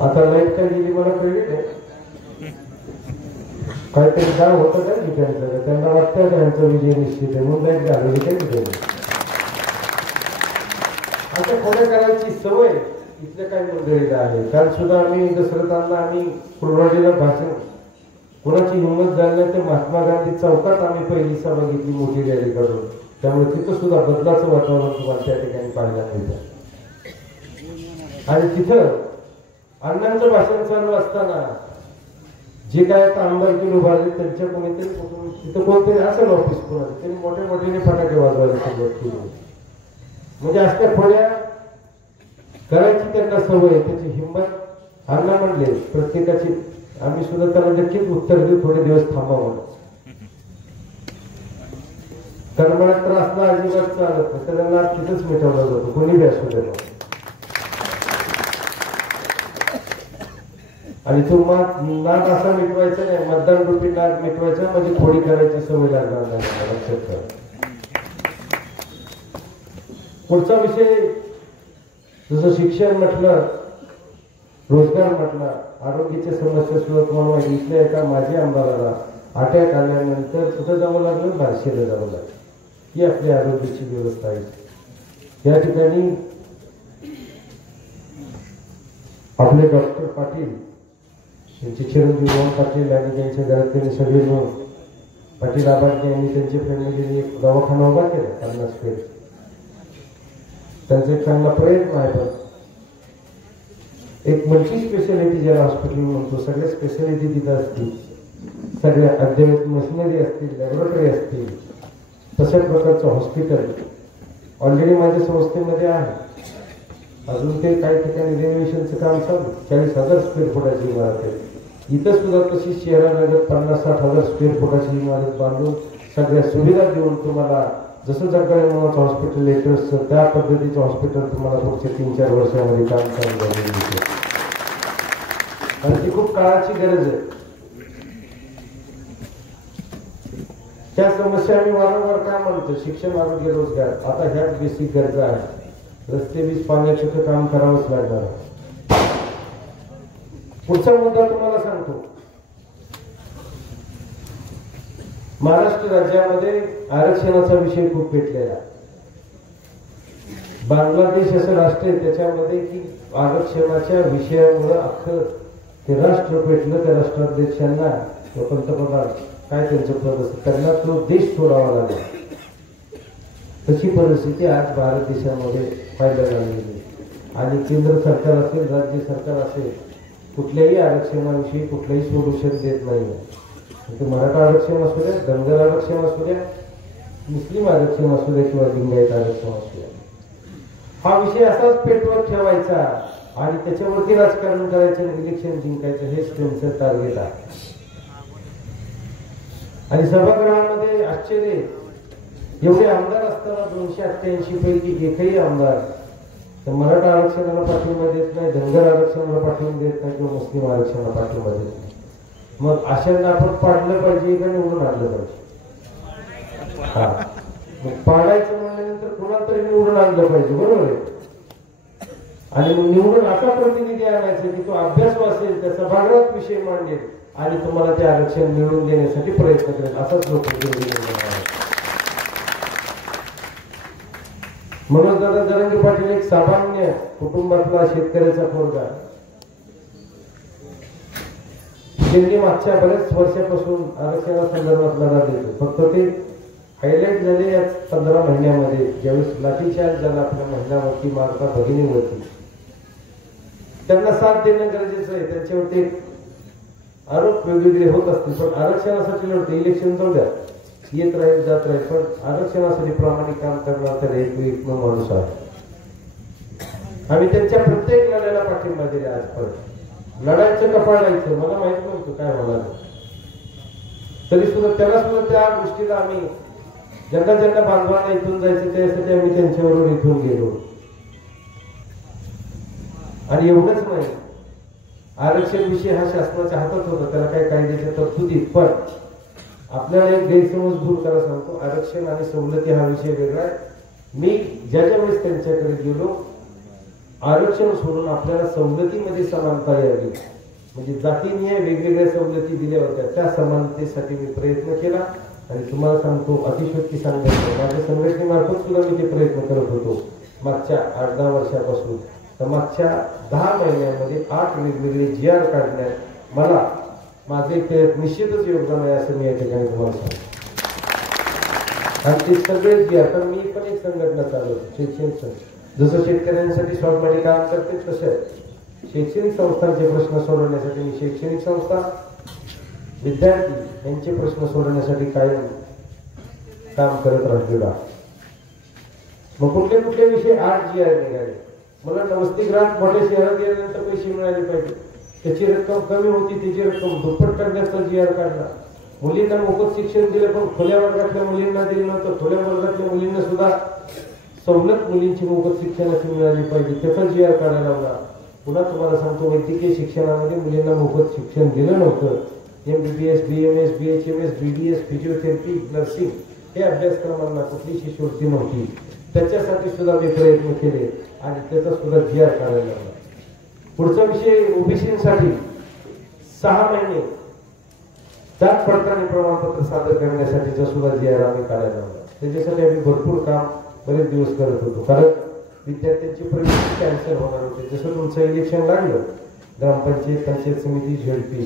आता लाईट काय गेली मला कळली नाही, काहीतरी काय होतं काय ठिकाणचं, त्यांना वाटतं त्यांचा विजय निश्चित आहे म्हणून लाईट घालवली काय ठिकाणी. आता खोड्या करायची सवय इथल्या काही मंडळीला आहे. काल सुद्धा आम्ही दसरथांना आम्ही कुर्बानीला भाषण, कोणाची हिंमत झाली नाही ते महात्मा गांधी चौकात आम्ही पहिली सभा घेतली मोठी रॅली काढून. त्यामुळे तिथं सुद्धा बदलाचं वातावरण तुम्हाला त्या ठिकाणी पाहायला मिळतं. आणि तिथं अण्णांचं भाषण चालू असताना जे काय आता आमदारकीला उभारले त्यांच्या कोणीतरी तिथं कोणतरी असेल ऑफिस कोणाचं, त्यांनी मोठ्या मोठ्याने फटाके वाजवायला सुरुवात केली. म्हणजे अशा खोड्या करायची त्यांना सवय, त्याची हिंमत. अण्णा म्हणले प्रत्येकाची, आम्ही सुद्धा त्याला नक्कीच उत्तर देऊ, थोडे दिवस थांबा म्हणून. कारण मला त्रास ना अजिबात चालत नाही, त्याला तिथंच मिटवला जातो, कोणी बी असू दे. आणि तो नाद असा मिटवायचा नाही, मतदान रूपी नाद मिटवायचा, म्हणजे खोडी करायची सवय लागणार नाही. लक्षात ठेवा. पुढचा विषय जसं शिक्षण म्हटलं, रोजगार म्हटला, आरोग्याच्या समस्या सुद्धा तुम्हाला माहिती. इथल्या एका माजी आमदाराला अटॅक आल्यानंतर कुठं जावं लागलं, बार्शीला जावं लागलं. ही आपली आरोग्याची व्यवस्था आहे. या ठिकाणी आपले डॉक्टर पाटील, त्यांचे चिरंजीव मोहन पाटील आणि त्यांच्या घरातले सगळे मिळून पाटील आबांनी यांनी त्यांच्या फॅमिलीने एक दवाखाना उभा केला 50 बेड. त्यांचा एक चांगला प्रयत्न आहे. पण एक मल्टी स्पेशालिटी ज्याला हॉस्पिटल म्हणतो, सगळ्या स्पेशालिटी तिथं असतील, सगळ्या अद्ययावत मशिनरी असतील, लॅबोरेटरी असतील, तशा प्रकारचं हॉस्पिटल ऑलरेडी माझ्या संस्थेमध्ये आहे. अजून ते काही ठिकाणी रेनोव्हेशनचं काम चालू, 40,000 स्क्वेअर फुटाची इमारत आहे. इथं सुद्धा तशी शहरानगरात 50-60,000 स्क्वेअर फुटाची इमारत बांधून सगळ्या सुविधा देऊन तुम्हाला जसं जगाई नावाचं हॉस्पिटल लेटेस्ट त्या पद्धतीचं हॉस्पिटल तुम्हाला पुढच्या 3-4 वर्षामध्ये काम चालू झालेलं. आणि ती खूप काळाची गरज आहे. त्या समस्या आम्ही वारंवार काय म्हणतो, शिक्षण, आरोग्य, रोजगार, आता ह्याच बेसिक गरजा आहेत. रस्ते, वीज, पाण्याचं काम करावंच लागणार. पुढचा मुद्दा तुम्हाला सांगतो. महाराष्ट्र राज्यामध्ये आरक्षणाचा विषय खूप पेटलेला. बांगलादेश असं राष्ट्र आहे त्याच्यामध्ये की आरक्षणाच्या विषयामुळे अख्खं ते राष्ट्र पेटलं. त्या राष्ट्राध्यक्षांना, पंतप्रधान काय त्यांचं पद असतं, त्यांना तो देश सोडावा लागला. तशी परिस्थिती आज भारत देशामध्ये पाहायला लागलेली. आणि केंद्र सरकार असेल, राज्य सरकार असेल, कुठल्याही आरक्षणाविषयी कुठलंही सोल्युशन देत नाही. ते मराठा आरक्षण असू द्या, धनगर आरक्षण असू द्या, मुस्लिम आरक्षण असू द्या किंवा लिंगायत आरक्षण असू द्या, हा विषय असाच पेटवत ठेवायचा आणि त्याच्यावरती राजकारण करायचं, इलेक्शन जिंकायचं, हेच त्यांचं टार्गेट आहे. आणि सभागृहामध्ये आश्चर्य, एवढे आमदार असताना 288 पैकी एकही आमदार तर मराठा आरक्षणाला पाठिंबा देत नाही, धनगर आरक्षणाला पाठिंबा देत नाही किंवा मुस्लिम आरक्षणाला पाठिंबा देत नाही. मग अशांना आपण पाडलं पाहिजे का निवडून आणलं पाहिजे? हा, मग पाडायचं म्हणल्यानंतर कोणाला तरी निवडून आणलं पाहिजे, बरोबर आहे. आणि मग निवडून असा प्रतिनिधी आणायचा की तो अभ्यासू असेल, त्या सभागृहात विषय मांडेल आणि तुम्हाला ते आरक्षण मिळवून देण्यासाठी प्रयत्न करेल, असाच लोक मनोज दादा जरांगे पाटील एक सामान्य कुटुंबातला शेतकऱ्याचा पोरगा, त्यांनी मागच्या बऱ्याच वर्षापासून आरक्षणासंदर्भात लढा देतो. फक्त ते हायलाइट झाले या 15 महिन्यामध्ये, ज्यावेळेस लाठीचार्ज झाला आपल्या महिलावरती, माता भगिनीवरती. त्यांना साथ देणं गरजेचं आहे. त्यांच्यावरती आरोप वेगवेगळे होत असतील, पण आरक्षणासाठी लढते. इलेक्शन जाऊ द्या, येत राहील जात राहील, पण आरक्षणासाठी प्रामाणिक काम करणार तर एक माणूस आहे. आम्ही त्यांच्या प्रत्येक लढ्याला पाठिंबा दिले. आजपर्यंत लढायचं का पाडायचं मला माहित नव्हतं काय होणार, तरी सुद्धा त्याला सुद्धा त्या गोष्टीला आम्ही ज्यांना ज्यांना बांधवांना इथून जायचं त्यासाठी आम्ही त्यांच्याबरोबर इथून गेलो. आणि एवढंच नाही, आरक्षण विषय हा शासनाच्या हातात होता, त्याला काही कायद्याच्या तरतुदीत. पण आपल्याला एक गैरसमज दूर करा सांगतो, आरक्षण आणि सवलती हा विषय वेगळा आहे. मी ज्याच्या वेळेस त्यांच्याकडे गेलो, आरक्षण सोडून आपल्याला सवलतीमध्ये समानता यावी, म्हणजे जातीनिहाय वेगवेगळ्या सवलती दिल्या होत्या, त्या समानतेसाठी मी प्रयत्न केला. आणि तुम्हाला सांगतो, अतिशयोक्ती सांगायचं, माझ्या संघटनेमार्फत सुद्धा मी ते प्रयत्न करत होतो मागच्या 8-10 वर्षापासून. तर मागच्या 10 महिन्यामध्ये 8 वेगवेगळे GR काढण्यात मला माझे निश्चितच योगदान आहे, असं मी या ठिकाणी तुम्हाला सांगतो. आणि ते सगळेच GR, तर मी पण एक संघटना चालवतो, शैक्षणिक संस्था. जसं शेतकऱ्यांसाठी स्वाभिमानी काम करते, तसे शैक्षणिक संस्थांचे प्रश्न सोडवण्यासाठी मी शैक्षणिक संस्था, विद्यार्थी यांचे प्रश्न सोडवण्यासाठी कायम काम करत राहिलेला. मग कुठले कुठले विषय 8 GR निघाले. मला नमस्ते ग्रांट मोठ्या शहरात गेल्यानंतर पैसे मिळाले पाहिजे, त्याची रक्कम कमी होती, त्याची रक्कम दुप्पट करण्याचा GR काढला. मुलींना मोफत शिक्षण दिलं, पण खुल्या वर्गातल्या मुलींना दिलं नव्हतं. खुल्या वर्गातल्या मुलींना सुद्धा सवलत मुलींची मोफत शिक्षणाची मिळाली पाहिजे, त्याचा GR काढायला लावला. पुन्हा तुम्हाला सांगतो, वैद्यकीय शिक्षणामध्ये मुलींना मोफत शिक्षण दिलं नव्हतं. MBBS, BMS, BHMS, BDS, physiotherapy, nursing हे अभ्यासक्रमांना कुठली शिष्यवृत्ती नव्हती. त्याच्यासाठी सुद्धा मी प्रयत्न केले आणि त्याचा सुद्धा GR काढायला लावला. पुढचा विषय ओबीसीसाठी 6 महिने जात पडताळणी प्रमाणपत्र सादर करण्यासाठीचा सुद्धा GR आम्ही काढायला लावला. त्याच्यासाठी आम्ही भरपूर काम बरेच दिवस करत होतो, कारण विद्यार्थ्यांची परीक्षा कॅन्सल होणार होते. जसं तुमचं इलेक्शन लागलं, ग्रामपंचायत, पंचायत समिती, झेडपी,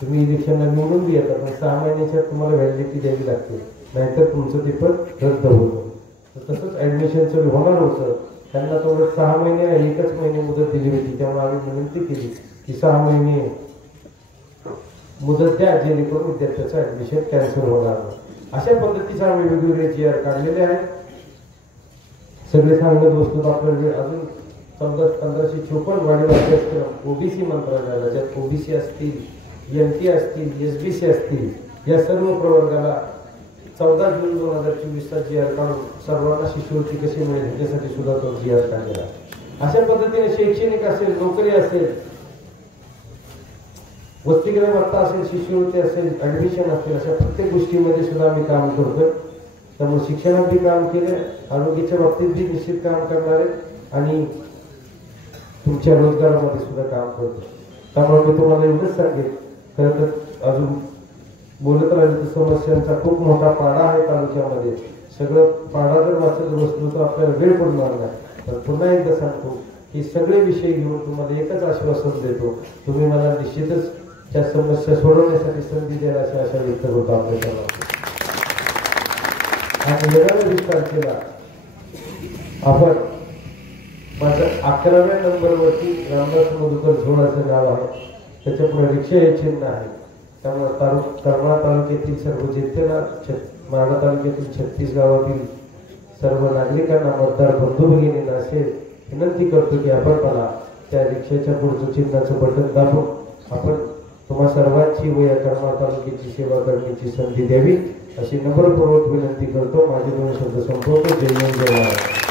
तुम्ही इलेक्शनला निवडून बी येतात, पण 6 महिन्याच्या तुम्हाला व्हॅलिडिटी द्यावी लागते, नाहीतर तुमचं ते पण रद्द होतं. तसंच ऍडमिशनचं होणार होतं, त्यांना तेवढं 6 महिने 1च महिने मुदत दिली होती. त्यामुळे आम्ही विनंती केली की 6 महिने मुदत द्या, जेणेकरून विद्यार्थ्याचं ऍडमिशन कॅन्सल होणार नाही. अशा पद्धतीचे आम्ही वेगवेगळे GR काढलेले आहेत. सगळे सांगत बसतो आपल्याकडे. अजून 1554 वाढीव अभ्यासक्रम ओबीसी मंत्रालयाला, ज्यात ओबीसी असतील, MT असतील, SBC असतील, या सर्व प्रवर्गाला 14 जून 2024 GR काढून सर्वांना शिष्यवृत्ती कशी मिळेल ह्याच्यासाठी सुद्धा तो GR काढलेला. अशा पद्धतीने शैक्षणिक असेल, नोकरी असेल, वसतिगृह भत्ता असेल, शिष्यवृत्ती असेल, ऍडमिशन असेल, अशा प्रत्येक गोष्टीमध्ये सुद्धा आम्ही काम करतोय. त्यामुळे शिक्षणात बी काम केलं, आरोग्याच्या बाबतीत बी निश्चित काम करणार आहे आणि तुमच्या रोजगारामध्ये सुद्धा काम करतो. त्यामुळे मी तुम्हाला एवढंच सांगेन, खरं तर अजून बोलत राहिलं तर समस्यांचा खूप मोठा पाडा आहे तालुक्यामध्ये. सगळं पाडा जर वाचत बसलो तर आपल्याला वेळ पडणार नाही. तर पुन्हा एकदा सांगतो की सगळे विषय घेऊन तुम्हाला एकच आश्वासन देतो, तुम्ही मला निश्चितच त्या समस्या सोडवण्यासाठी संधी द्यायला अशी आशा व्यक्त करतो आपल्या सर्वांना. आणि 11व्या तारखेला आपण माझ्या 11व्या नंबरवरती रामदास मधुकर झोळाचं नाव आहे, त्याच्या पुढे रिक्षा हे चिन्ह आहे. त्यामुळे करमाळा तालुक्यातील सर्व जिल्ह्याला, माढा तालुक्यातील 36 गावातील सर्व नागरिकांना, मतदार बंधू भगिनींना असे विनंती करतो की आपण मला त्या रिक्षाच्या पुढचं चिन्हाचं बटन दाबून आपण तुम्हा सर्वांची व या करमाळ तालुक्याची सेवा करण्याची संधी द्यावी अशी नम्रपूर्वक विनंती करतो. माझे दोन शब्द संपवतो. जय हिंद, जय महाराष्ट्र.